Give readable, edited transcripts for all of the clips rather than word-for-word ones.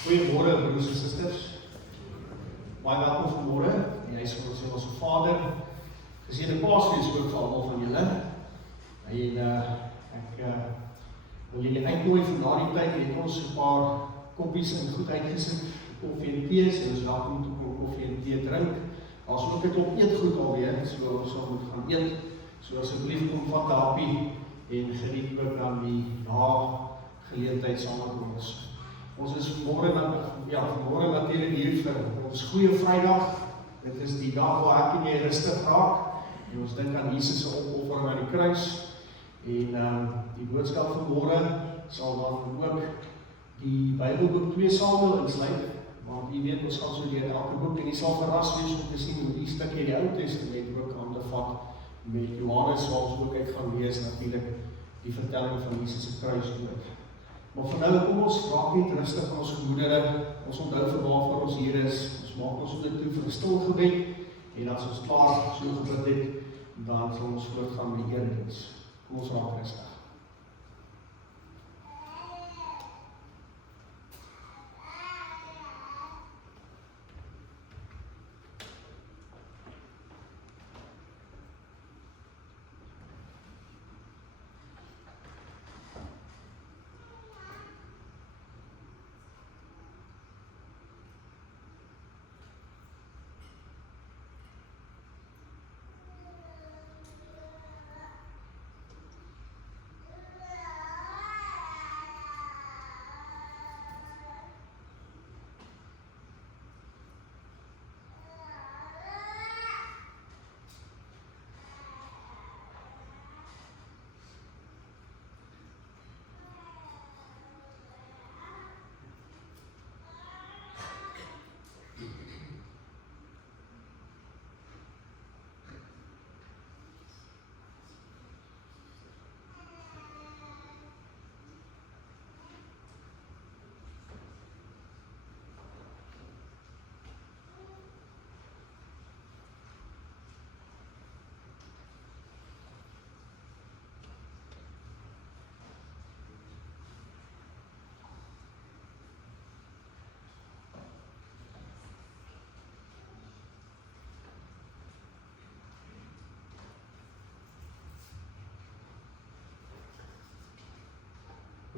Goeiemôre broers en susters. Baie welkom vanmôre. En jy sê ons Vader, geseënde Paasfees ook vir almal van julle. En ek wil julle uitnooi vir na die tyd, het ons 'n paar koppies en goed uitgesit, koffie en tee, so ons welkom om te kom koffie en tee drink. Daar's ook 'n klomp eetgoed alweer, so ons sal moet gaan eet. So asseblief kom vat 'n happie en geniet ook dan die geleentheid saam met ons. Ons is vanmôre natuurlik hier vir ons goeie Vrydag. Dit is die dag waar ek en jy rustig raak. En ons dink aan Jesus se opoffering aan die kruis. En die boodskap vanmôre sal dan ook die Bybelboek 2 Samuel insluit. Want jy weet, ons gaan so deur elke boek en jy sal verras wees om te sien hoe die stukkie die Ou Testament ook hande vat met Johannes, waar ons ook uit gaan lees natuurlik die vertelling van Jesus se kruisdood. Maar vir nou, kom ons raak net rustig aan ons gemoedere, ons onthou vir waarvoor ons hier is, ons maak ons dit toe vir 'n stil gebed, en as ons klaar so gebid het, dan sal ons voortgaan met die erediens. Kom ons raak rustig.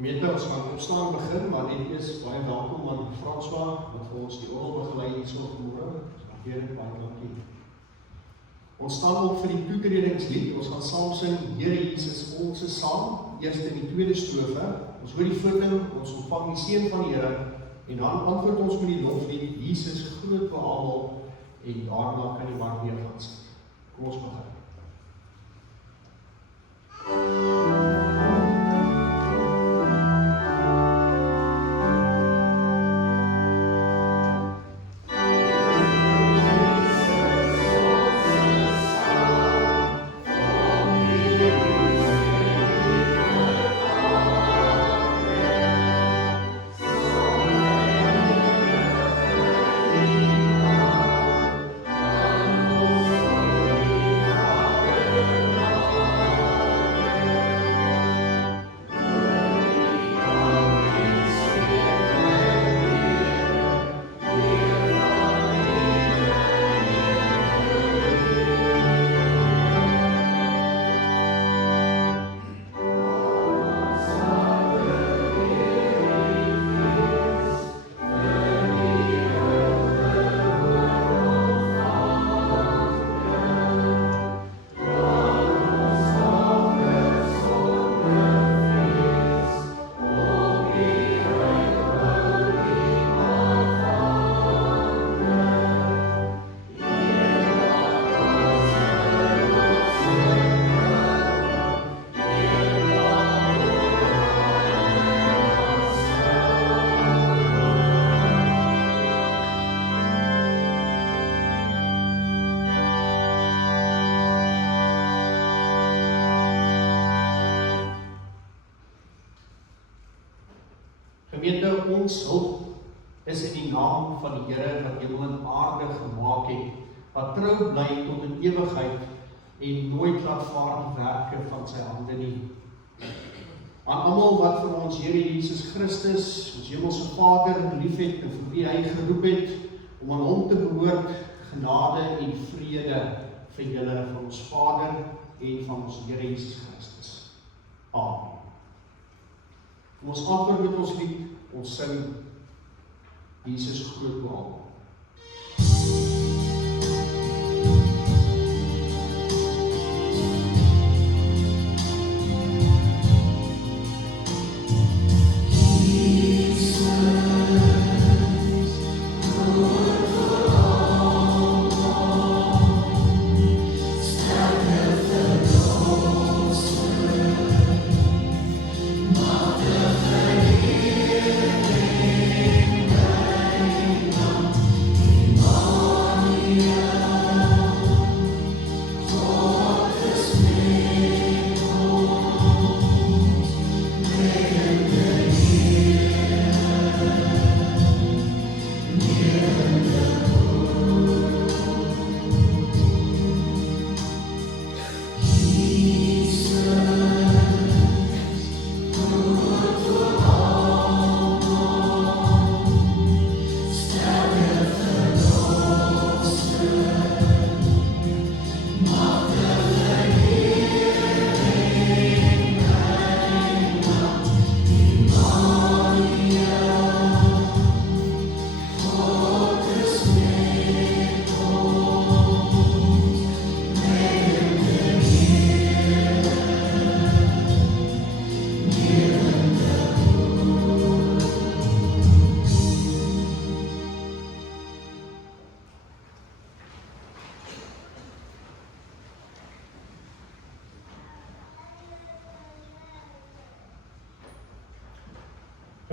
Gemeente, ons gaan opstaan begin, maar net eers baie welkom aan François, wat vir ons die orgel begelei hierso vanmôre. Baie dankie. Ons staan op vir die toetredingslied. Ons gaan saam sing Here Jesus, ons is saam. Eers in die tweede strofe. Ons hoor die voording, ons ontvang die seën van die Here en dan antwoord ons met die loflied Jesus groot vir almal en daarna kan die maar weer gaan sing. Kom ons begin. Gemeente, ons hulp is in die naam van die Here wat hemel en aarde gemaak het, wat trou bly tot in ewigheid en nooit laat vaar die werke van sy hande nie. aan almal wat vir ons Here Jesus Christus, ons Hemelse Vader, liefhet en vir wie hy geroep het, om aan hom te behoort, genade en vrede vir julle, van ons Vader en van ons Here Jesus Christus. Amen. Kom ons antwoord met ons lied, ons sing Jesus groot naam.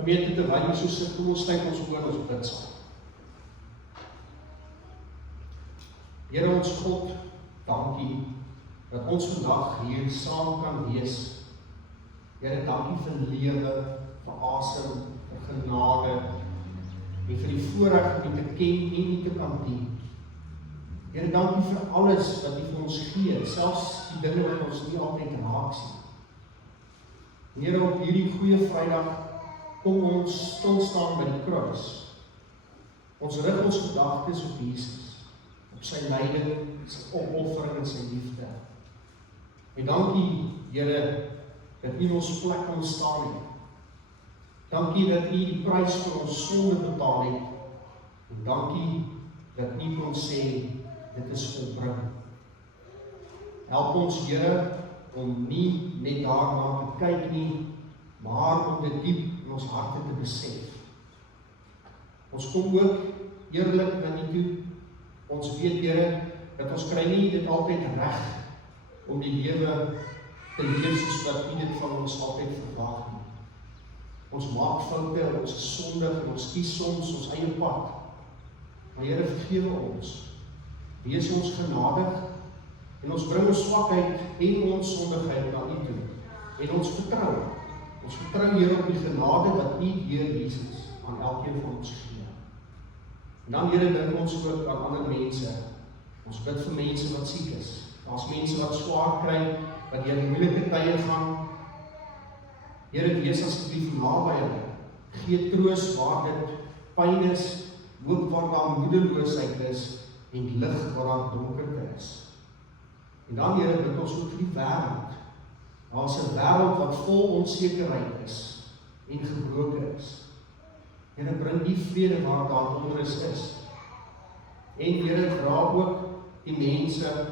Gemeente, terwyl jy so sit, kom ons sluit ons oë en ons bid saam. Here ons God, dankie dat ons vandag hier saam kan wees. Here, dankie vir lewe, vir asem, vir genade, en vir die voorreg om U te ken en U te kan dien. Here, dankie vir alles wat U vir ons gee, selfs die dinge wat ons nie altyd raak sien. Here, op hierdie goeie Vrydag, kom ons stilstaan by die kruis. Ons rig ons gedagtes op Jesus, op sy lyding, sy opoffering en sy liefde. En dankie, Here, dat U in ons plek kan staan het. Dankie dat U die prys vir ons sonde betaal het. En dankie dat U vir ons sê, dit is volbring. Help ons, Here, om nie net daarna te kyk nie, maar om dit diep in ons harte te besef. Ons kom ook eerlik na U toe. Ons weet, Here, dat ons kry nie dit altyd reg om die lewe te leef soos wat U dit van ons altyd verwag nie. Ons maak foute, ons is sondig en ons kies soms ons eie pad. Maar Here, vergewe ons. Wees ons genadig en ons bring ons swakheid en ons sondigheid na U toe. En ons vertrou. Ons vertrou, Here, op die genade wat U deur Jesus aan elkeen van ons gee. En dan, Here, dink ons ook aan ander mense. Ons bid vir mense wat siek is. Daar's mense wat swaar kry, wat deur moeilike tye gaan. Here, wees asseblief naby hulle. Gee troos waar dit pyn is, hoop waar daar moedeloosheid is en lig waar daar donkerte is. En dan, Here, bid ons ook vir die wêreld. Daar's 'n wêreld wat vol onsekerheid is en gebroken is. Here, bring die vrede waar daar onrus is. En Here, dra ook die mense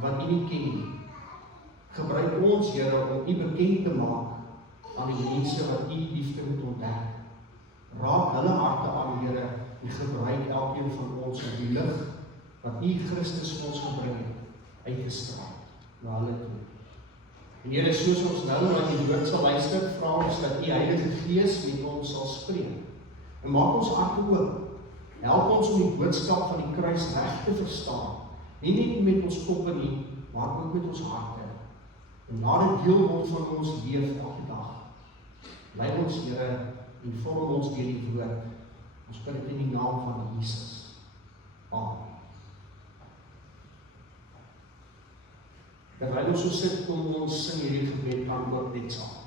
wat U nie ken nie. Gebruik ons, Here, om U bekend te maak aan die mense wat U liefde moet ontdek. Raak hulle harte aan, Here, en gebruik elkeen van ons om die lig wat U Christus vir ons gebring het, uit te straal na hulle toe. En Here, soos ons nou na die woord sal luister, vra ons dat U Heilige Gees met ons sal spreek. En maak ons harte oop. Help ons om die boodskap van die kruis reg te verstaan. Nie net met ons koppe nie, maar ook met ons harte. En laat dit deel word van ons lewe elke dag. Lei ons, Here, en vorm ons deur die woord. Ons bid dit in die naam van Jesus. Amen. Terwyl ons so sit, kom ons sing hierdie gebed aan ook net saam.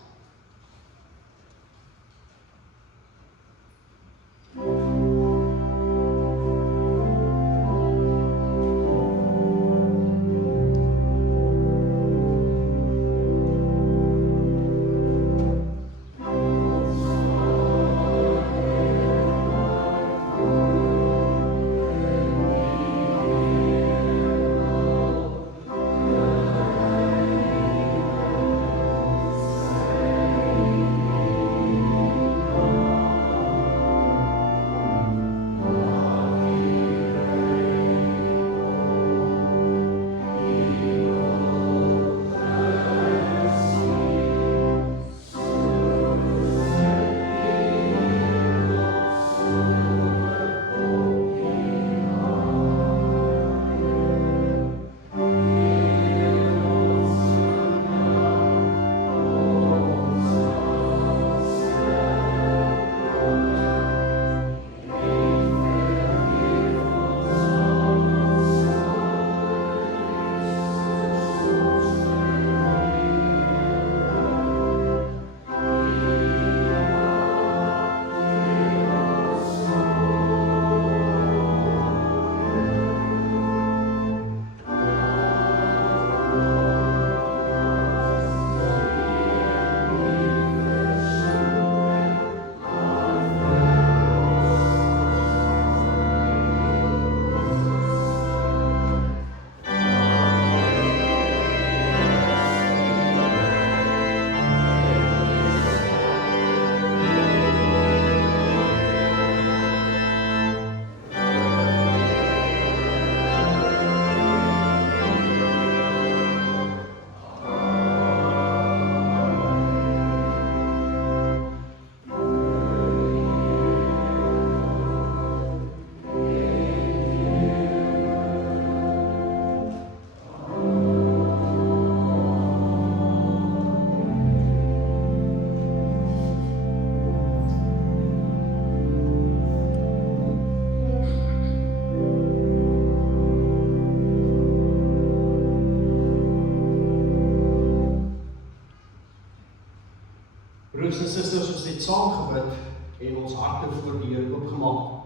Broers en susters, ons het saam gebid en ons harte voor die Here oopgemaak.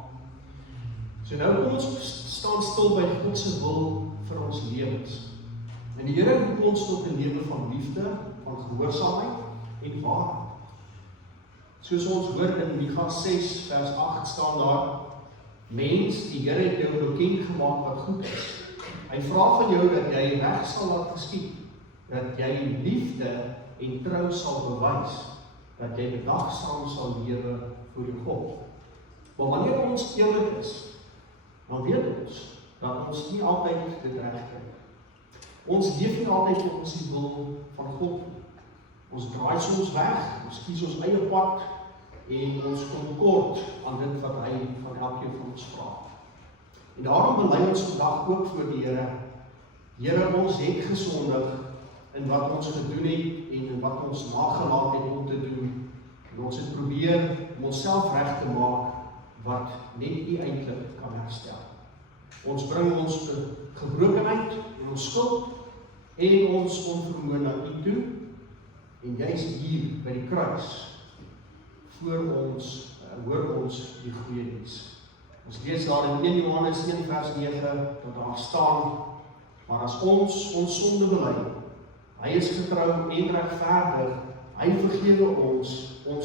So nou kom ons staan stil by God se wil vir ons lewens. En die Here roep ons tot 'n lewe van liefde, van gehoorsaamheid en waarheid. Soos ons hoor in Micha 6 vers 8 staan daar: Mens, die Here het jou bekend gemaak wat goed is. Hy vra van jou dat jy reg sal laat geskied, dat jy liefde en trou sal bewys, dat jy bedagsaam sal lewe voor jou God. Maar wanneer ons eerlik is, dan weet ons dat ons nie altyd dit reg kry. Ons leef nie altyd volgens die wil van God. Ons draai soms weg, ons kies ons eie pad en ons kom kort aan dit wat hy van elkeen van ons vra. En daarom bely ons vandag ook voor die Here: Here, ons het gesondig in wat ons gedoen het en in wat ons nagelaat het om te doen. En ons het probeer om onsself reg te maak wat net U eintlik kan herstel. Ons bring ons gebrokenheid en ons skuld en ons onvermoë na U toe, en jy is hier by die kruis voor ons, hoor ons die goeie nuus. Ons lees daar in 1 Johannes 1 vers 9 dat daar staan: maar as ons sonde bely, hy is getrou en regverdig, hy vergewe ons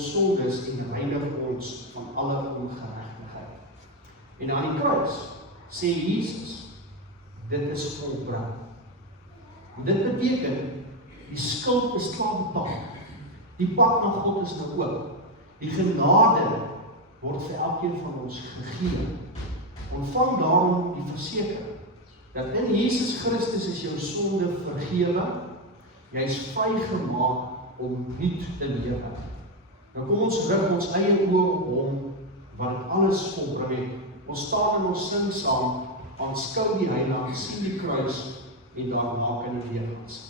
sondes en reinig ons van alle ongeregtigheid. En aan die kruis sê Jesus, dit is volbring. En dit beteken, die skuld is klaar betaal. Die pad na God is nou oop. Die genade word vir elkeen van ons gegee. Ontvang daarom die versekering dat in Jesus Christus is jou sonde vergewe. Jy is vrygemaak om nuut te lewe. Nou kom ons rig ons eie oë op hom wat dit alles volbring het. Ons staan en ons sing saam, aanskou die heiland, sien die kruis en daarna kan die lewens.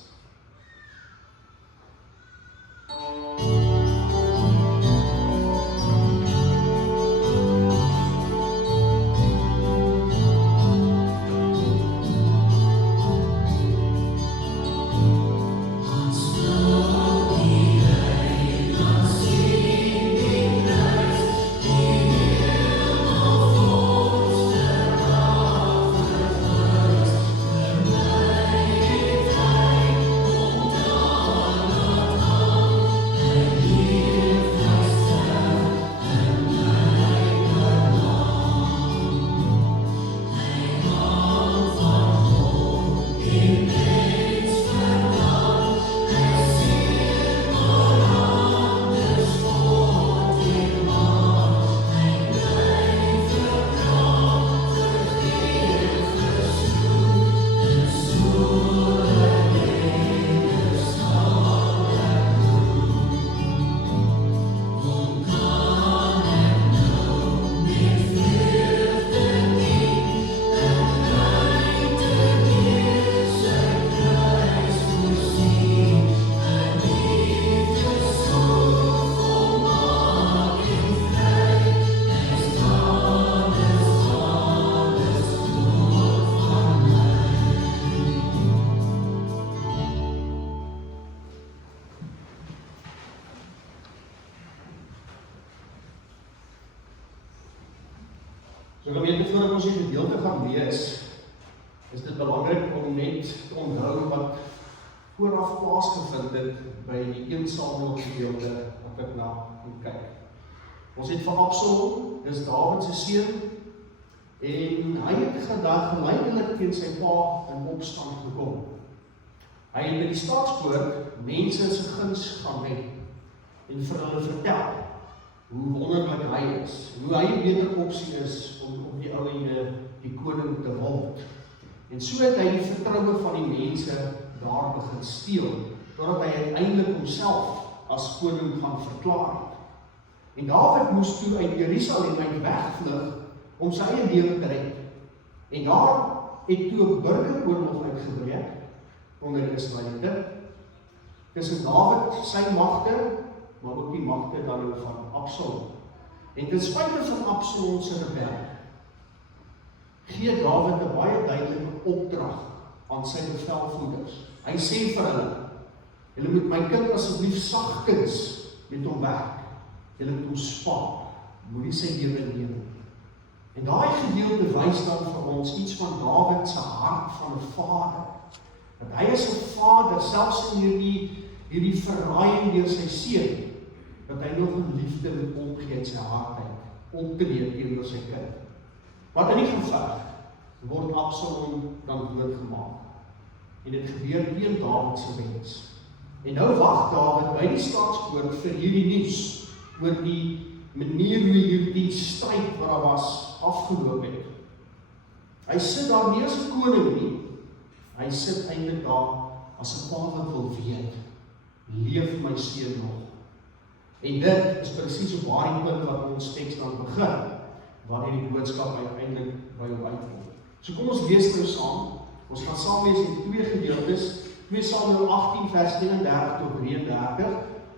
So gemeente, voordat ons die gedeelte gaan lees, is dit belangrik om net te onthou wat vooraf plaasgevind het by die 1 Samuel gedeelte wat ek na moet kyk. Ons het vir Absalom, dis Dawid se seun, en hy het geleidelik teen sy pa in opstand gekom. Hy het by die stadspoort mense se guns gaan wen en vir hulle vertel hoe wonderlik hy is, hoe hy 'n beter opsie is om op die ou ende die koning te word. En so het hy die vertroue van die mense daar begin steel, totdat hy uiteindelik homself as koning gaan verklaar het. En Dawid moes toe uit Jerusalem wegvlug om sy eie lewe te red. En daar het toe 'n burgeroorlog uitgebreek onder die Israeliete, tussen Dawid sy magte, maar ook die magte dan van Absalom. En ten spyte van Absalom se rebel, gee Dawid 'n baie duidelike opdrag aan sy bevelvoerders. Hy sê vir hulle, julle moet my kind asseblief sagkens met hom werk. Julle moet hom spaar, moenie sy lewe neem. En daai gedeelte wys dan vir ons iets van Dawid se hart van 'n vader. Dat hy is 'n vader, selfs in hierdie verraaiing deur sy seun, dat hy nog 'n liefde moet omgee uit sy hart uit, optree teenoor sy kind. Wat in die geveg word Absalom dan doodgemaak. En dit gebeur teen Dawid se wens. En nou wag Dawid by die stadspoort vir hierdie nuus oor die manier hoe hierdie stryd wat daar was afgeloop het. Hy sit daar nie as 'n koning nie. Hy sit eintlik daar as 'n pa wat wil weet, leef my seun nog? En dit is presies op daardie punt wat ons teks dan begin, wanneer die boodskap uiteindelik by hom uitkom. So kom ons lees nou saam. Ons gaan saam lees in 2 gedeeltes, 2 Samuel 18 vers 31 tot 33,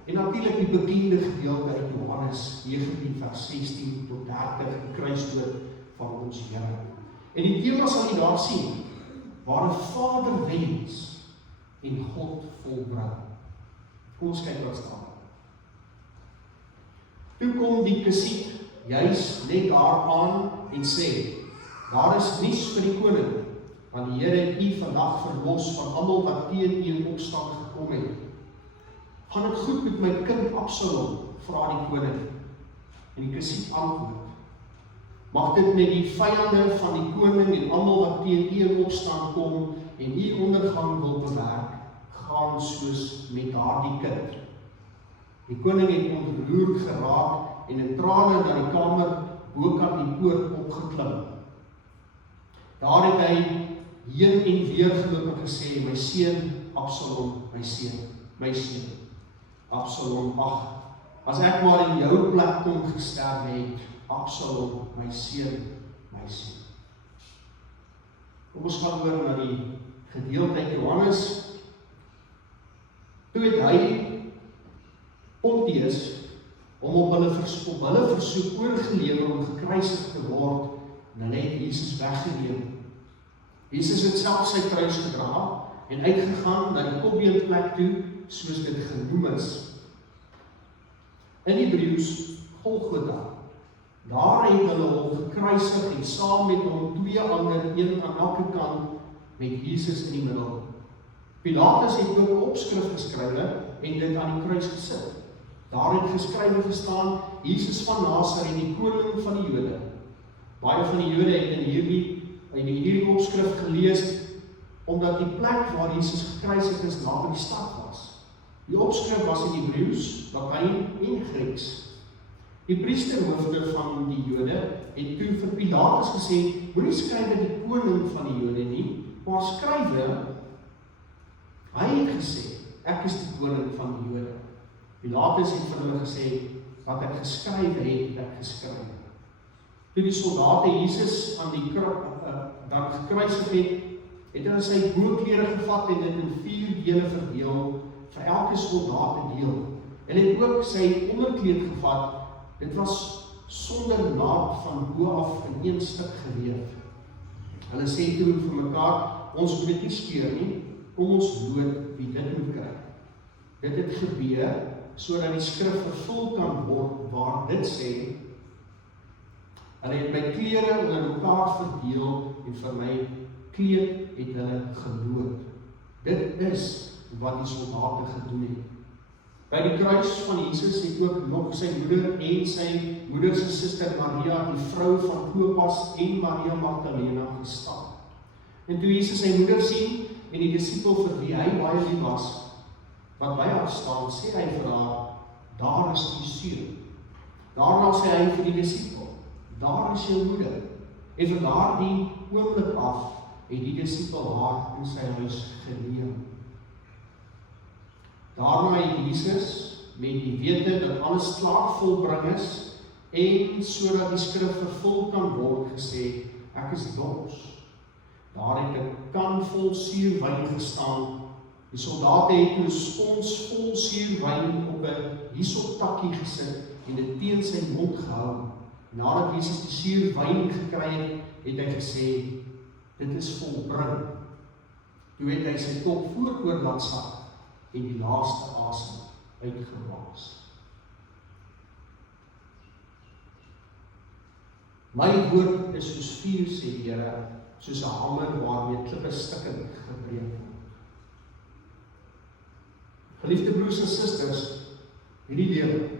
en natuurlik die bekende gedeelte uit Johannes 19 vers 16 tot 30, die kruisdood van ons Here. En die tema sal jy daar sien, waar 'n vader wens en God volbring. Kom ons kyk wat staan. Toe kom die Kesiet juis net daar aan en sê, daar is nuus vir die koning, want die Here het u vandag verlos van almal wat teen u in opstand gekom het. Gaan dit goed met my kind Absalom, vra die koning. En die Kesiet antwoord, mag dit met die vyande van die koning en almal wat teen u in opstand kom en u ondergang wil bewerk, gaan soos met daardie kind. Die koning het ontroerd geraak en in trane na die kamer bokant die poort opgeklim. Daar het hy heen en weer geloop en gesê, my seun Absalom, my seun Absalom, ag, as ek maar in jou plek kon gesterf het, Absalom, my seun. Kom ons gaan oor na die gedeelte uit Johannes. Toe het hy Pontius om op hulle versoek oorgelewer om gekruisig te word, en hulle het Jesus weggeneem. Jesus het self sy kruis gedra en uitgegaan na die kopbeenplek toe, soos dit genoem is. In Hebreëus Golgotha. Daar het hulle hom gekruisig en saam met hom 2 ander, een aan elke kant, met Jesus in die middel. Pilatus het ook 'n opskrif geskrywe en dit aan die kruis gesit. Daar het geskrywe gestaan, Jesus van Nasaret, die koning van die Jode. Baie van die Jode het in hierdie opskrif gelees, omdat die plek waar Jesus gekruisig is naby die stad was. Die opskrif was in Hebreëus, Latyn en Grieks. Die priesterhoofde van die Jode het toe vir Pilatus gesê, moenie skryf die koning van die Jode nie, maar skryf, hy het gesê, ek is die koning van die Jode. Pilatus het vir hulle gesê, wat ek geskryf het, ek geskryf. Toe die soldate Jesus aan die dan gekruisig het hulle sy boklere gevat en dit in 4 dele verdeel, vir elke soldaat 'n deel. En het ook sy onderkleed gevat, dit was sonder naad van bo af in 1 stuk geweef. Hulle sê toe vir mekaar, ons moet dit nie skeur nie, kom ons dood wie dit moet kry. Dit het gebeur, sodat die skrif vervul kan word, waar dit sê, Hulle het my klere onder mekaar verdeel en vir my kleed het hulle geloop. Dit is wat die soldate gedoen het. By die kruis van Jesus het ook nog sy moeder en sy moeder se suster Maria, die vrou van Klopas en Maria Magdalena gestaan. En toe Jesus sy moeder sien en die disipel vir wie hy baie lief was, wat by haar staan, sê hy vir haar, daar is die seun. Daarna sê hy vir die disipel, daar is jou moeder. En van daardie oomblik af het die disipel haar in sy huis geneem. Daarna het Jesus met die wete dat alles klaar volbring is en sodat die skrif vervul kan word gesê, ek is dors. Daar het 'n kan vol suurwyn gestaan. Die soldate het 'n spons vol suurwyn op 'n hisoptakkie gesit en dit teen sy mond gehou. Nadat Jesus die suurwyn gekry het, het hy gesê, dit is volbring. Toe het hy sy kop vooroor laat sak en die laaste asem uitgeblaas. My woord is soos vuur, sê die Here, soos 'n hamer waarmee klippe stukkend gebreek word. Geliefde broers en susters, hierdie lewe,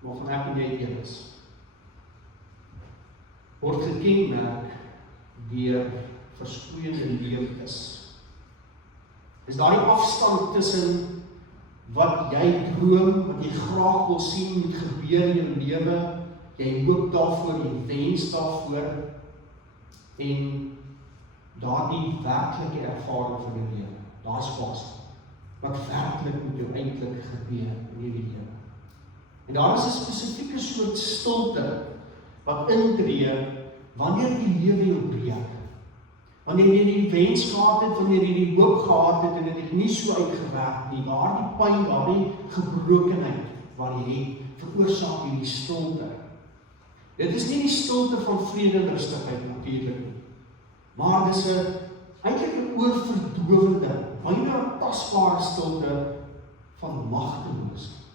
waarvan ek en jy deel is, word gekenmerk deur verskroeiende leemtes. Is daai afstand tussen wat jy droom, wat jy graag wil sien moet gebeur in jou lewe, jy hoop daarvoor, jy wens daarvoor, en daardie werklike ervaring van die lewe, daar is vas, wat werklik met jou eintlik gebeur in die lewe. En daar is 'n spesifieke soort stilte wat intree wanneer die lewe jou breek. Wanneer jy die wens gehad het, wanneer jy die hoop gehad het en dit het nie so uitgewerk nie, daardie pyn, daardie gebrokenheid waar jy het, veroorsaak jy die stilte. Dit is nie die stilte van vrede en rustigheid natuurlik nie, maar dit is eintlik 'n oorverdowende, byna tasbare stilte van magteloosheid.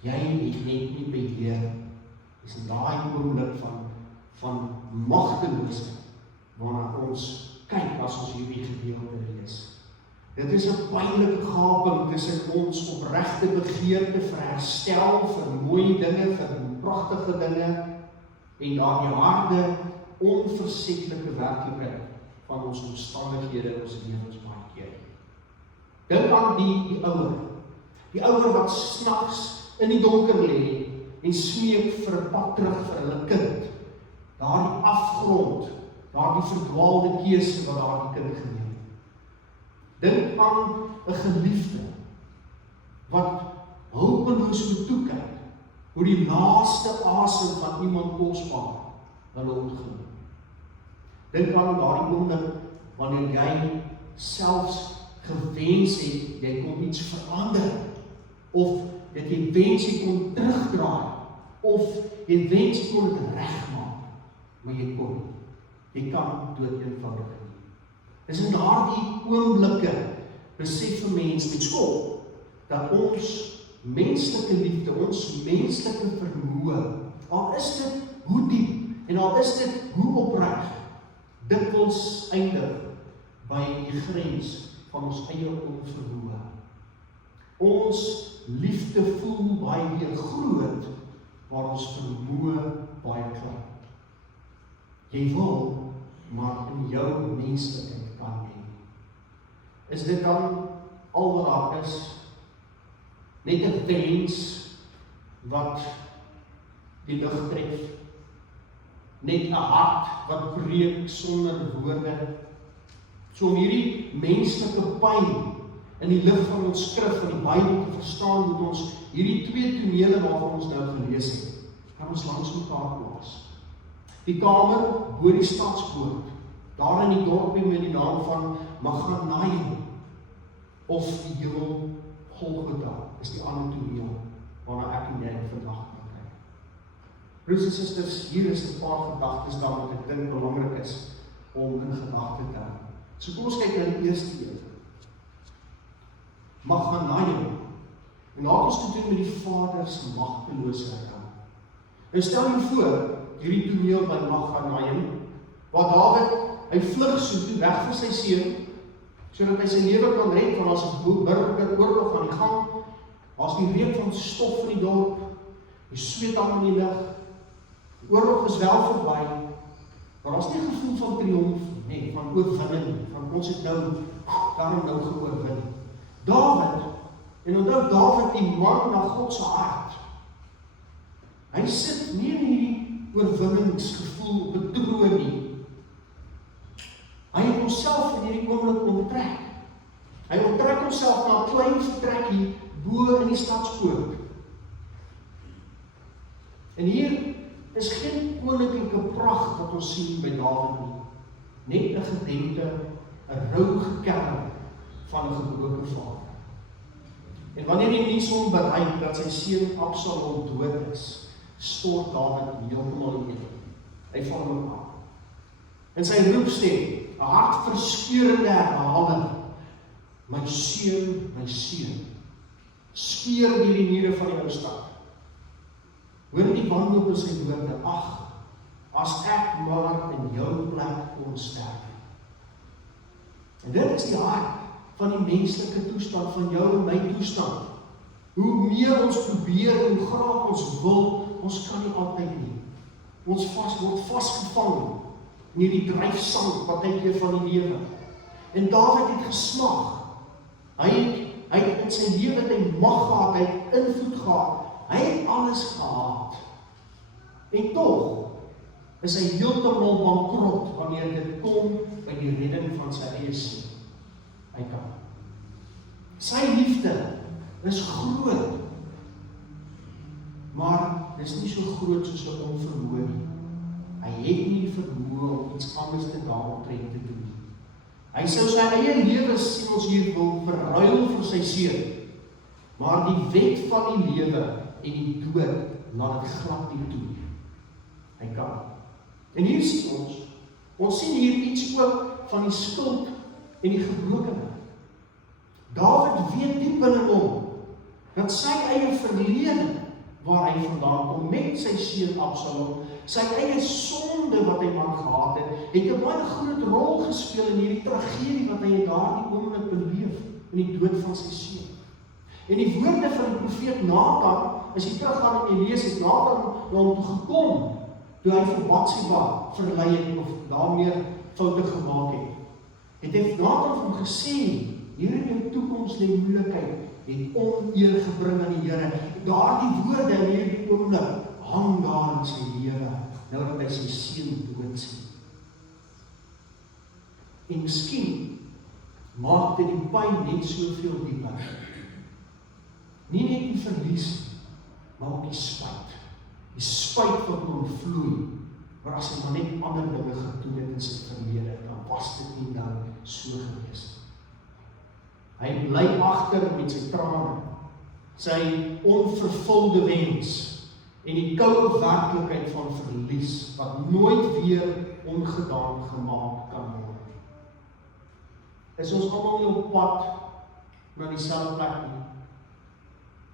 Jy het net nie beheer. Dis in daai oomblik van magteloosheid waarna ons kyk as ons hierdie gedeelte lees. Dit is 'n pynlike gaping tussen ons opregte begeerte vir herstel, vir mooi dinge, vir pragtige dinge en daardie harde, onversetlike werklikheid van ons omstandighede in ons lewens baie keer. Dink aan die ouer. Die ouer wat snags in die donker lê en smeek vir 'n pad terug vir hulle kind. Daardie afgrond, daardie verdwaalde keuse wat daardie kind geneem het. Dink aan 'n geliefde wat hulpeloos moet toekyk hoe die laaste asem van iemand kosbaar hulle ontgin. Dink aan daardie oomblik wanneer jy selfs gewens het jy kon iets verander, of dat jy wens jy kon terugdraai, of jy wens jy kon dit regmaak, maar jy kon nie. Jy kan dood eenvoudig nie. Dis in daardie oomblikke besef 'n mens met skok dat ons menslike liefde, ons menslike vermoë, al is dit hoe diep en al is dit hoe opreg, dikwels eindig by die grens van ons eie onvermoë. Ons liefde voel baie groot, maar ons vermoë baie klein. Jy wil, maar in jou menslikheid kan jy nie. Is dit dan al wat daar is? Net 'n wens wat die lug tref? Net 'n hart wat breek sonder woorde? So om hierdie menslike pyn in die lig van ons skrif, van die Bybel te verstaan, moet ons hierdie twee tonele waarvan ons nou gelees het, kan ons langs mekaar plaas. Die kamer bo die stadspoort, daar in die dorpie met die naam van Maganaim, of die hemel Golgotha, is die ander toneel waarna ek en jy vandag kan kyk. Broers en susters, hier is 'n paar gedagtes daar wat ek dink belangrik is om in gedagte te hou. So kom ons kyk na die eerste een. Maganaim. En daar het ons te doen met die Vader se magtelose rou. En stel jy voor, hierdie toneel by Mahanaim, waar Dawid, hy vlug so toe weg vir sy seun, sodat hy sy lewe kan red, want as 'n burgeroorlog aan die gang, as die reuk van stof in die dorp, die sweet aan in die lug, die oorlog is wel verby, maar daar is nie 'n gevoel van triomf, nee, van oorwinning, van ons het daarom nou geoorwin. Dawid, en onthou Dawid die man na God se hart, hy sit nie in hierdie oorwinningsgevoel op 'n troon nie. Hy het homself in hierdie oomblik onttrek. Hy onttrek homself na 'n klein vertrekkie bo in die stadspoort. En hier is geen koninklike pragt wat ons sien by Dawid nie. Net 'n gedenke, 'n rou gekerm van 'n gebroke vader. En wanneer die nuus hom bereik dat sy seun Absalom dood is, stort Dawid heeltemal in. Hy val hom aan. En sy roepstem, 'n hartverskeurende herhaling, my seun, skeur deur die mure van die ou stad. Hoor die wanhoop in sy woorde, ag, as ek maar in jou plek kon sterf. En dit is die hart van die menslike toestand, van jou en my toestand. Hoe meer ons probeer, hoe graag ons wil, ons kan nie altyd nie. Ons word vasgevang in hierdie dryfsand partykeer van die lewe. En Dawid het gesmag. Hy het in sy lewe die mag gehad, hy het invloed gehad, hy het alles gehad. En tog is hy heeltemal bankrot wanneer dit kom by die redding van sy eie seun. Hy kan. Sy liefde is groot, maar dis nie so groot soos 'n onvermoë nie. Hy het nie die vermoë om iets anders te daaromtrent te doen. Hy sou sy eie lewe, sien ons hier, wil verruil vir sy seun. Maar die wet van die lewe en die dood laat dit glad nie toe. Hy kan. En hier sien ons sien hier iets ook van die skuld en die gebrokenheid. Dawid weet diep binne hom dat sy eie verlede waar hy vandaan kom met sy seun Absalom, sy eie sonde wat hy man gehad het 'n baie groot rol gespeel in hierdie tragedie wat hy in daardie oomblik beleef, in die dood van sy seun. En die woorde van die profeet Nathan, as jy teruggaan en jy lees, het Nathan na hom toe gekom, toe hy vir Batsheba verlei het, of daarmee foute gemaak het. Het hy Nathan vir hom gesê, hier in jou toekoms lê moeilikheid, het oneer gebring aan die Here. Daardie woorde in hierdie oomblik hang daar in sy lewe, nou dat hy sy seun dood sien. En miskien maak dit die pyn net soveel dieper. Nie net die verlies, maar ook die spyt. Die spyt wat oorvloei, maar as hy maar net ander dinge gedoen het in sy verlede, dan was dit nie nou so gewees. Hy bly agter met sy trane, sy onvervulde wens en die koue werklikheid van verlies wat nooit weer ongedaan gemaak kan word. Is ons almal nie op pad na dieselfde plek nie?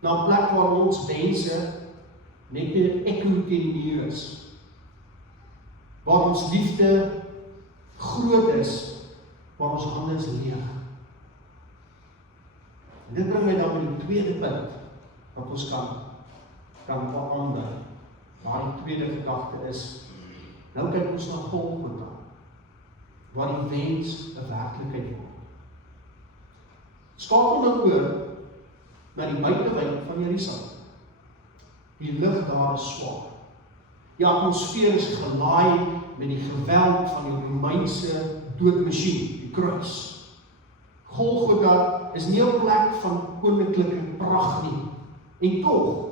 Na 'n plek waar ons wense net 'n ekko teen die muur is. Waar ons liefde groot is, waar ons hande is leeg. En dit bring my dan by die tweede punt wat ons kan verander. Waar die tweede gedagte is, nou kyk ons na Golgotha, waar die wens 'n werklikheid word. Skakel nou oor na die buitewyn van Jerusalem. Die lug daar is swaar. Die atmosfeer is gelaai met die geweld van die Romeinse doodmasjien, die kruis. Golgotha is nie 'n plek van koninklike pragt nie. En tog,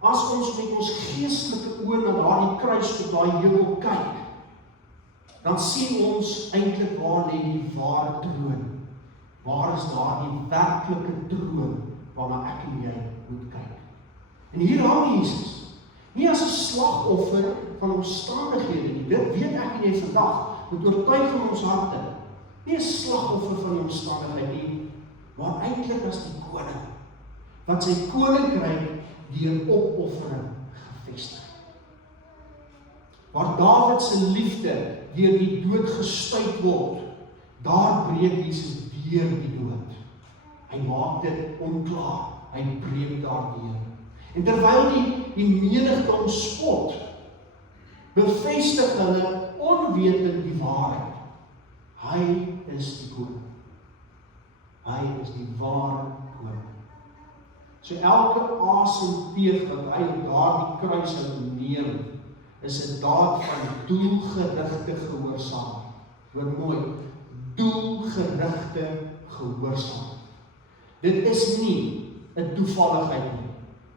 as ons met ons geestelike oë na daardie kruis op daai heuwel kyk, dan sien ons eintlik waar lê die ware troon. Waar is daardie werklike troon waarna ek en jy moet kyk? En hier hang Jesus, nie as 'n slagoffer van omstandighede nie, dit weet ek en jy vandag, met oortuiging in ons harte, nie 'n slagoffer van die omstandigheid nie, maar eintlik as die koning, wat sy koninkryk deur opoffering gevestig. waar Dawid se liefde deur die dood gestuit word, daar breek Jesus deur die dood. Hy maak dit onklaar, hy breek daardeur. En terwyl die menigte hom spot, bevestig hulle onwetend die waarheid. Hy is die koning. Hy is die ware koning. So elke asemteug wat hy op daardie kruis neem, is 'n daad van doelgerigte gehoorsaamheid. Hoor mooi, doelgerigte gehoorsaamheid. Dit is nie 'n toevalligheid nie.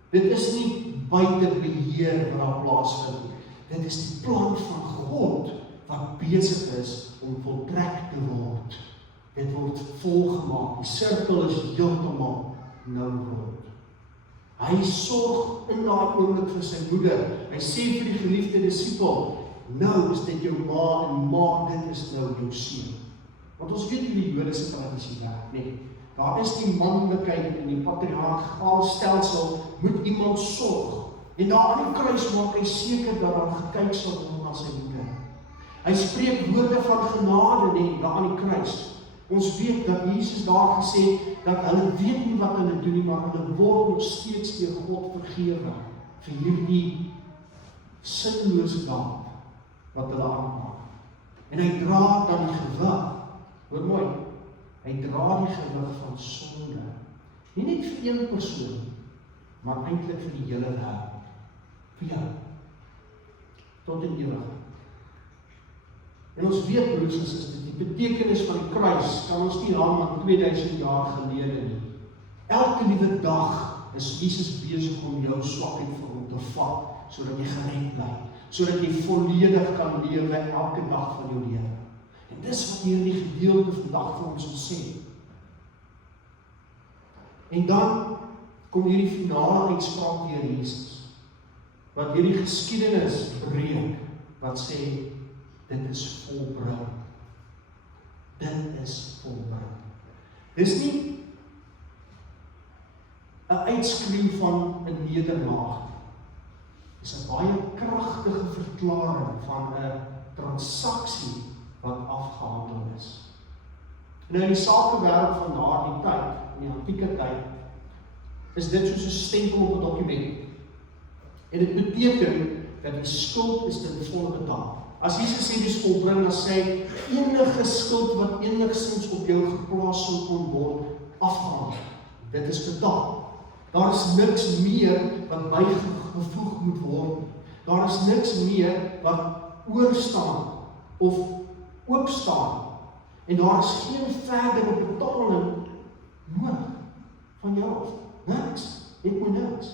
Dit is nie buite beheer wat daar plaasvind nie. Dit is die plan van God wat besig is om voltrek te word. Dit word volgemaak. Die sirkel is heeltemal nou rond. Hy sorg in daai oomblik vir sy moeder. Hy sê vir die geliefde disipel, nou is dit jou ma en ma, dit is nou jou seun. Want ons weet hoe die Jode se tradisie werk, nee. Daar is die manlikheid in die patriargale stelsel, moet iemand sorg. En daar aan die kruis maak hy seker dat daar gekyk sal word na sy moeder. Hy spreek woorde van genade, nee, daar aan die kruis. Ons weet dat Jesus daar gesê, dat hulle weet nie wat hulle doen nie, maar hulle word nog steeds deur God vergewe, vir hierdie sinlose daad, wat hulle aanmaak. En hy dra dan die gewig, hoor mooi, hy dra die gewig van sonde, nie net vir een persoon, maar eintlik vir die hele wêreld, vir jou, tot in ewigheid. En ons weet, broers en susters, die betekenis van die kruis kan ons nie hang aan 2000 jaar gelede nie. Elke liewe dag is Jesus besig om jou swakheid vir hom te vat, sodat jy gered bly, sodat jy volledig kan lewe elke dag van jou lewe. En dis wat hier in die gedeelte vandag vir ons wil sê. En dan kom hierdie finale uitspraak deur Jesus, wat hierdie geskiedenis breek, wat sê, dit is volbring. Dit is volbring. Dis nie 'n uitskreeu van 'n nederlaag. Dis 'n baie kragtige verklaring van 'n transaksie wat afgehandel is. Nou in die sakewêreld van daardie tyd, in die antieke tyd, is dit soos 'n stempel op 'n dokument. En dit beteken dat die skuld is ten volle betaal. As Jesus sê dis volbring, dan sê hy, enige skuld wat enigstens op jou geplaas sou kon word, afgehandel. Dit is betaal. Daar is niks meer wat bygevoeg moet word. Daar is niks meer wat oorstaan of oopstaan. En daar is geen verdere betaling nodig van jou af. Niks. Ek moet niks.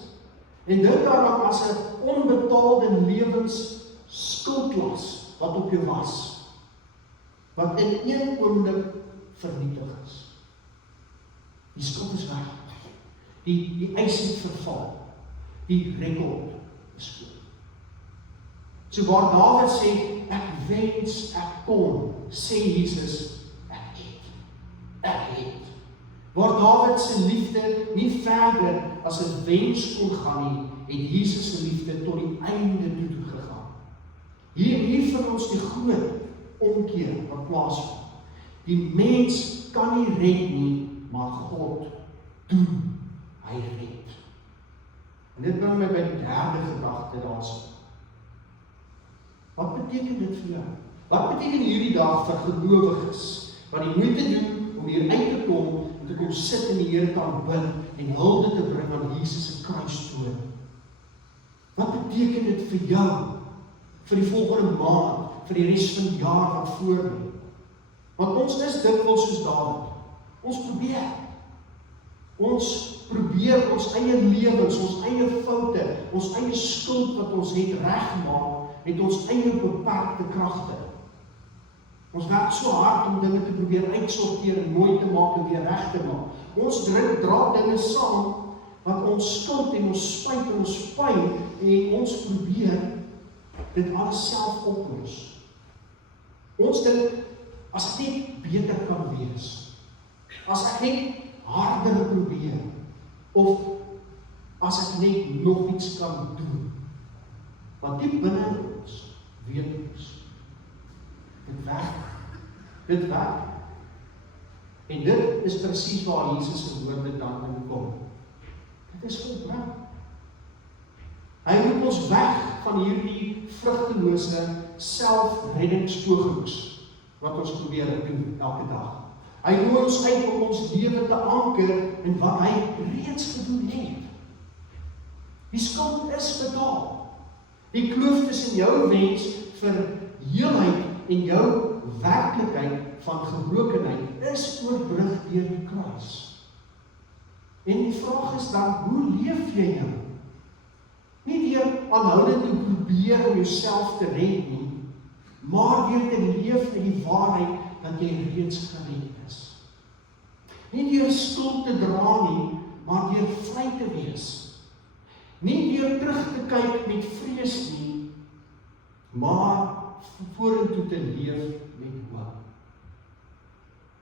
En dink daaraan as 'n onbetaalde lewensskuldlas wat op jou was, wat in een oomblik vernietig is. Die skuld is weg. Die eis het verval. Die rekord is goed. So waar Dawid sê, ek wens ek kon, sê Jesus, ek het. Waar Dawid se liefde nie verder as 'n wens kon gaan nie, het Jesus se liefde tot die einde toe gegaan. Hier vir ons die groot omkeer wat plaasvind. Die mens kan nie red nie, maar God doen. Hy red. En dit bring my by die derde gedagte daarso. Wat beteken dit vir jou? Wat beteken hierdie dag vir gelowiges wat die moeite doen om hier uit te kom en te kom sit in die Here te aanbid en hulde te bring aan Jesus se kruisdood? Wat beteken dit vir jou? Vir die volgende maand, vir die res van die jaar wat voor lê? Want ons is dikwels soos Dawid. Ons probeer ons eie lewens, ons eie foute, ons eie skuld wat ons het regmaak met ons eie beperkte kragte. Ons werk so hard om dinge te probeer uitsorteer en mooi te maak en weer reg te maak. Ons dra dinge saam wat ons skuld en ons spyt en ons pyn en ons probeer dit alles self oplos. Ons dink, as ek net beter kan wees, as ek net harder probeer, of as ek net nog iets kan doen, wat diep binne ons weet ons. Dit werk. Dit werk. En dit is presies waar Jesus se woorde dan inkom. Dit is volbring. Hy roep ons weg van hierdie vrugtelose selfreddingspogings wat ons probeer doen elke dag. Hy nooi ons uit om ons lewe te anker in wat hy reeds gedoen het. Die skuld is betaal. Die kloof tussen jou wens vir heelheid en jou werklikheid van gebrokenheid is oorbrug deur die kruis. En die vraag is dan, hoe leef jy nou? Nie deur aanhoudend te probeer om jouself te red nie, maar deur te leef in die waarheid dat jy reeds gered is. Nie deur skuld te dra nie, maar deur vry te wees. Nie deur terug te kyk met vrees nie, maar vorentoe te leef met hoop.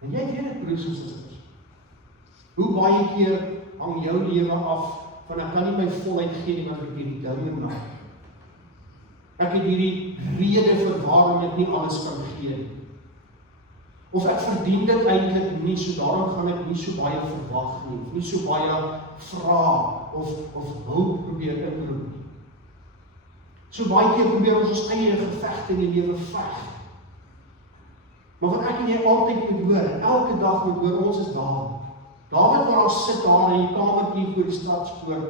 En jy weet dit, broers en susters. Hoe baie keer hang jou lewe af van ek kan nie my volheid gee nie, want ek het hierdie dinge maak. Ek het hierdie rede vir waarom ek nie alles kan gee nie. Of ek verdien dit eintlik nie, so daarom gaan ek nie so baie verwag nie, of nie so baie vra of hulp probeer inroep nie. So baie keer probeer ons eie gevegte in die lewe veg. Maar wat ek en jy altyd moet hoor, elke dag moet hoor, ons is Dawid. Dawid waar ons sit daar in die kamertjie voor die stadspoort,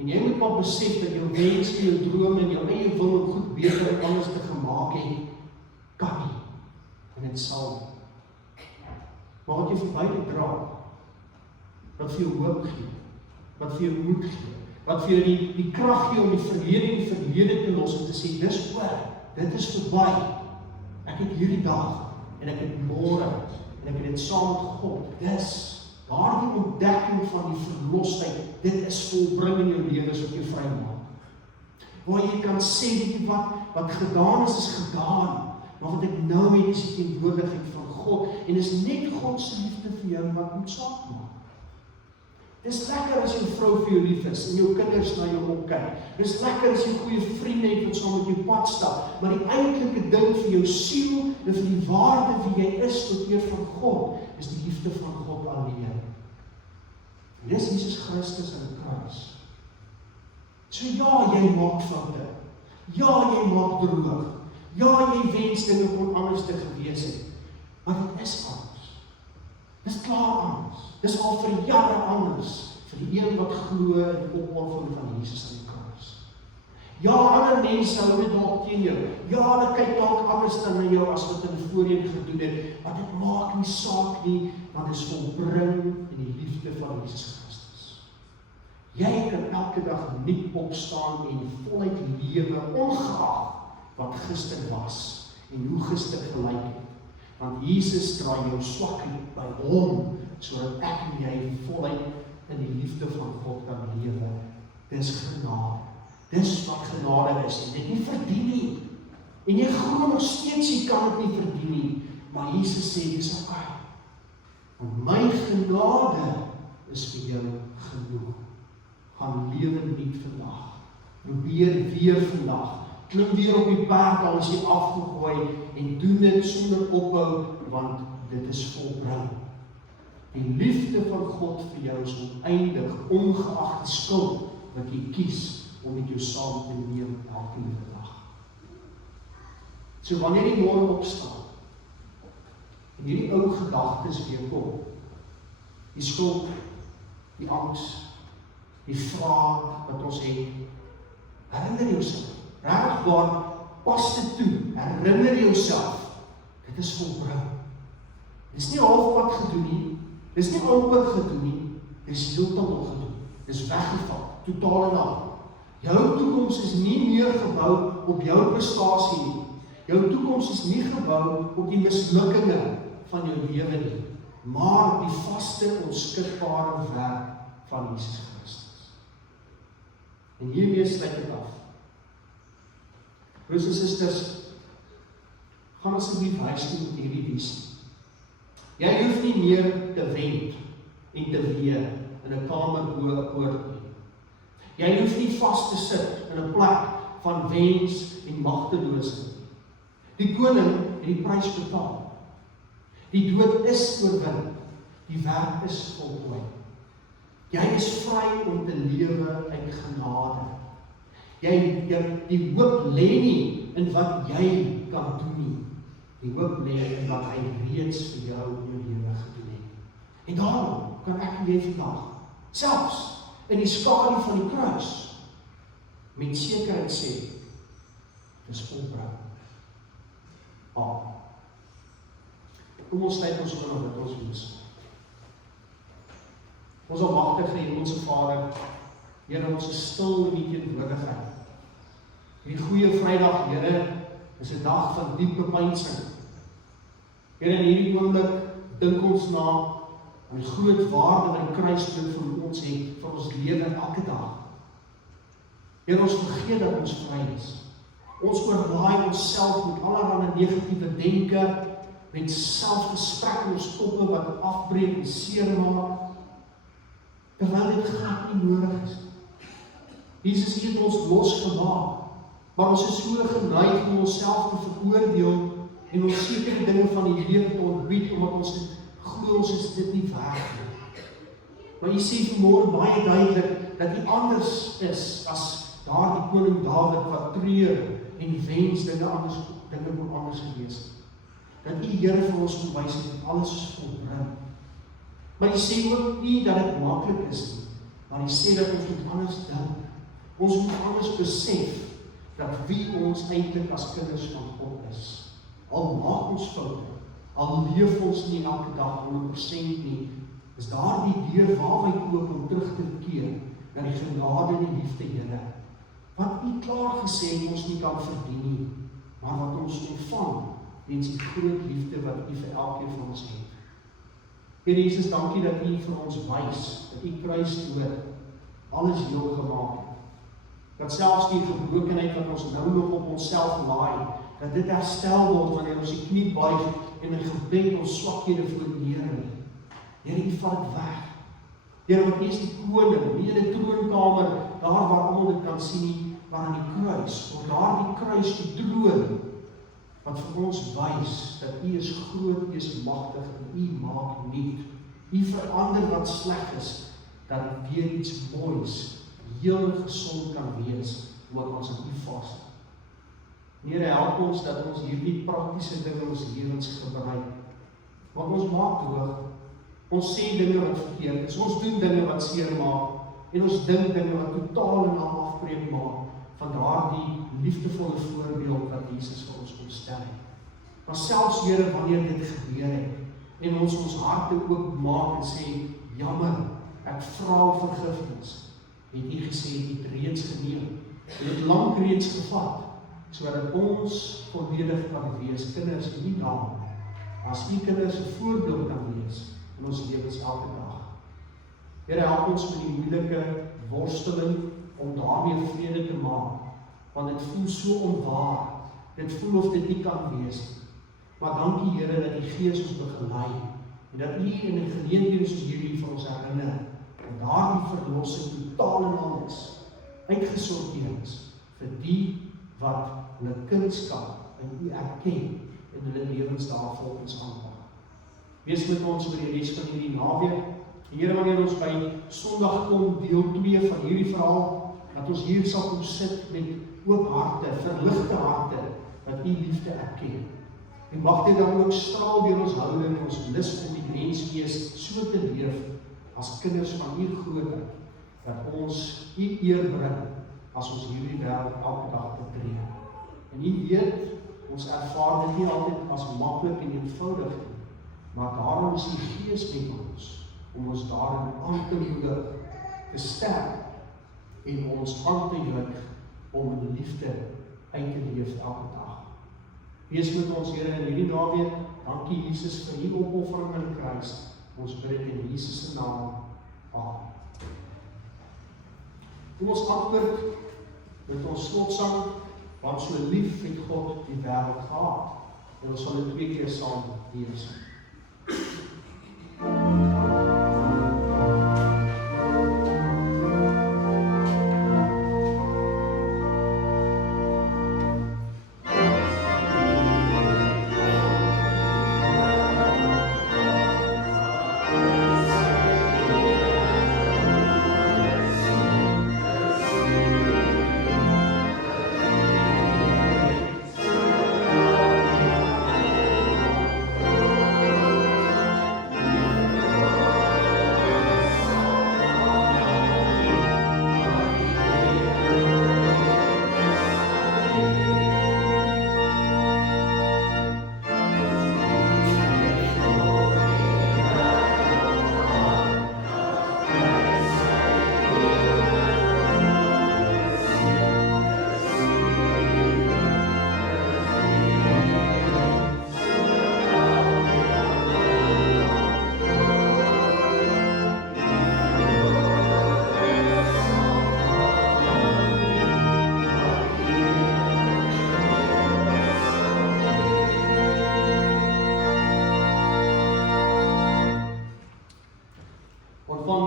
en jy moet maar besef dat jou wens en jou drome en jou eie wil om goed beter en anders te gemaak het, kan nie. En dit sal. Maar wat jy verby te dra, wat vir jou hoop gee, wat vir jou moed gee, wat vir jou die krag gee om die verlede te los en te sê, dis oor, dit is verby. Ek het hierdie dag, en ek het môre, en ek het dit saam met God. Dis daardie ontdekking van die verlosheid, dit is volbring in jou lewe as wat jy vry maak. Waar jy kan sê, wat gedaan is gedaan, maar wat ek nou het is die teenwoordigheid van God, en is net God se liefde vir jou wat moet saak maak. Dis lekker as jou vrou vir jou lief is, en jou kinders na jou opkyk. Dis lekker as jy goeie vriende het wat saam met jou pad stap, maar die eintlike ding vir jou siel, en vir die waarde wie jy is tot eer van God, is die liefde van God alleen. En dis Jesus Christus aan die kruis. So ja, jy maak foute. Ja, jy maak droog. Ja, jy wens dinge kon anders te gewees het. Maar dit is anders. Dis klaar anders. Dis al vir jare anders, vir die een wat glo in die opoffering van Jesus aan die kruis. Ja, ander mense hou dit dalk teen jou. Ja, hulle kyk dalk anders dan na jou as wat hulle voorheen gedoen het, maar dit maak nie saak nie, want dit is volbring in die liefde van Jesus Christus. Jy kan elke dag nuut opstaan en voluit lewe, ongeag wat gister was en hoe gister gelyk het. Want Jesus draai jou swakheid by hom, sodat ek en jy voluit in die liefde van God kan lewe. Dis genade. Dis wat genade is. Jy het nie verdien nie. En jy glo nog steeds, jy kan dit nie verdien nie. Maar Jesus sê, dis oké. Want my genade is vir jou genoeg. Gaan lewe nuut vandag. Probeer weer vandag. Klim weer op die paard, al is jy afgegooi, en doen dit sonder ophou, want dit is volbring. Die liefde van God vir jou is oneindig, ongeag die skuld wat jy kies om met jou saam te neem elke dag. So wanneer jy môre opstaan, en hierdie ou gedagtes weer kom, die skuld, die angs, die vraag wat ons het, herinner jouself, regtig waar, pas dit toe, herinner jouself, dit is volbring. Dit is nie halfpad gedoen nie, dit is nie amper gedoen nie, dit is heeltemal gedoen, dit is weggeval, totaal en al. Jou toekoms is nie meer gebou op jou prestasie nie, jou toekoms is nie gebou op die mislukkinge van jou lewe nie, maar op die vaste, onskikbare werk van Jesus Christus. En hiermee sluit dit af. Broers en susters, gaan asseblief huis toe met hierdie visie. Jy hoef nie meer te wend en te wee in 'n kamer bo 'n poort nie. Jy hoef nie vas te sit in 'n plek van wens en magteloosheid. Die koning het die prys betaal. Die dood is oorwin. Die werk is voltooi. Jy is vry om te lewe uit genade. Die hoop lê nie in wat jy kan doen nie. Die hoop lê in wat hy reeds vir jou in jou lewe gedoen het. En daarom kan ek en jy vandag, selfs in die skadu van die kruis, met sekerheid sê, dis volbring. Amen. Kom ons sluit ons oor met ons lees. Ons almagtige Hemelse Vader, Here, ons is stil in die teenwoordigheid. Hierdie goeie Vrydag, Here, is 'n dag van diep bepeinsing. Here, in hierdie oomblik dink ons na die groot waarde wat die kruisdood vir ons het, vir ons lewe elke dag. Here, ons vergeet dat ons vry is. Ons oorlaai onsself met allerlei negatiewe denke, met selfgesprek in ons koppe wat afbreek en seermaak, terwyl dit glad nie nodig is. Jesus het ons losgemaak, maar ons is so geneig om onsself te veroordeel en ons sekere dinge van die lewe te ontbied, omdat ons dit glo ons is dit nie werd nie. Maar jy sê vanmôre baie duidelik dat jy anders is as daardie koning Dawid wat treur en wens dinge kon anders gewees het. Dat die Here vir ons kom wys het alles is volbring. Maar jy sê ook nie dat dit maklik is nie, maar jy sê dat ons moet anders dink. Ons moet anders besef dat wie ons eintlik as kinders van God is. Al maak ons foute, al leef ons nie elke dag 100% nie, is daar die deur waar wij oop om terug te keer na die genade en die liefde Here. Wat nie klaar gesê ons nie kan verdien nie, maar wat ons ontvang, weens die groot liefde wat U vir elkeen van ons het. Here Jesus, dankie dat U vir ons wys, dat U kruisdood alles heel gemaak het. Dat selfs die gebrokenheid wat ons nou nog op onsself laai, dat dit herstel word wanneer ons die knie buig en in gebed ons swakhede voor die Here lê. Here, U vat dit weg. Here, want U is die koning, nie in die troonkamer, daar waar almal dit kan sien nie, maar aan die kruis, of daar die kruis die troon, wat vir ons wys dat U is groot, U is magtig en U maak nuut. U verander wat sleg is, dat weer iets moois, heel gesond kan wees, omdat ons aan U vas. Here, help ons dat ons hierdie praktiese dinge in ons lewens gebruik. Want ons maak droog, ons sê dinge wat verkeerd is, ons doen dinge wat seer maak, en ons dink dinge wat totaal en al afbreek maak, van daardie liefdevolle voorbeeld wat Jesus vir ons kom stel het. Maar selfs, Here, wanneer dit gebeur het, en ons harte oopmaak en sê, jammer, ek vra vergifnis, het U gesê, U het reeds geneem, en het lank reeds gevat, sodat ons volledig kan wees, kinders en U naam, as U kinders 'n voorbeeld kan wees, in ons lewens elke dag. Here, help ons met die moeilike worsteling, om daarmee vrede te maak, want dit voel so onwaar, dit voel of dit nie kan wees. Maar dankie Here, dat die Gees ons begelei, en dat U in die geleenthede soos hierdie vir ons herinner, en daardie verlossing totaal en al is, uitgesorteer is, vir die wat hulle kindskap in U erken, en hulle lewens daar volgens aanpak. Wees met ons oor die res van hierdie naweek. Here, wanneer ons by Sondag kom, deel 2 van hierdie verhaal, dat ons hier sal kom sit met oop harte, verligte harte, dat U liefde erken. En mag dit dan ook straal deur ons houding en ons lus om die menswees so te leef, as kinders van U grootheid, dat ons U eer bring, as ons hierdie wêreld elke dag betree. En U weet, ons ervaar dit nie altyd as maklik en eenvoudig nie, maar daarom is die Gees met ons, om ons daarin aan te moedig, te sterk, en ons aan te juig, om in liefde uit te leef elke dag. Wees met ons, Here, in hierdie naweek. Dankie Jesus vir U opoffering in die kruis. Ons bid dit in Jesus se naam. Amen. Kom ons antwoord met ons slotsang, want so lief het God die wêreld gehad. En ons sal dit 2 keer saam lees.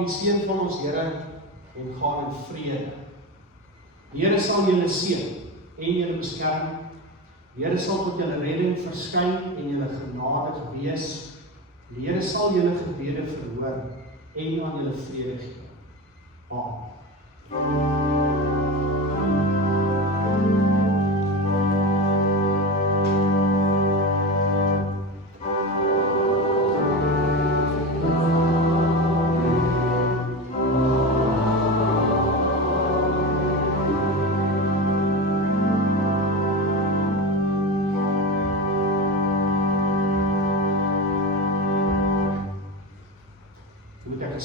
ontvang die seën van ons Here en gaan in vrede. Die Here sal julle seën en julle beskerm. Die Here sal tot julle redding verskyn en julle genadig wees. Die Here sal julle gebede verhoor en aan julle vrede gee. Amen.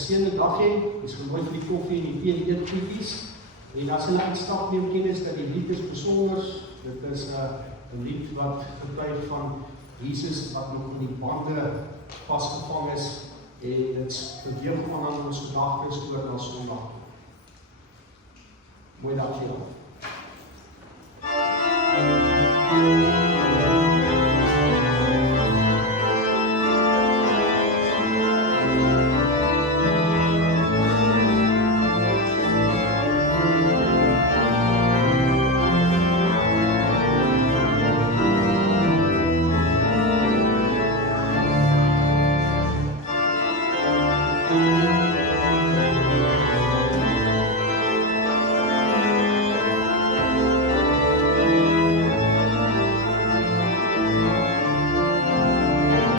Geseënde dag hê, is genooi vir die koffie en die tee en eetgoedjies. En as hulle uitstap neem kennis dat die lied is besonder. Dit is 'n lied wat getuig van Jesus wat nog in die bande vasgevang is en dit beweeg aan ons gedagtes oor na Sondag. Mooi dag vir julle.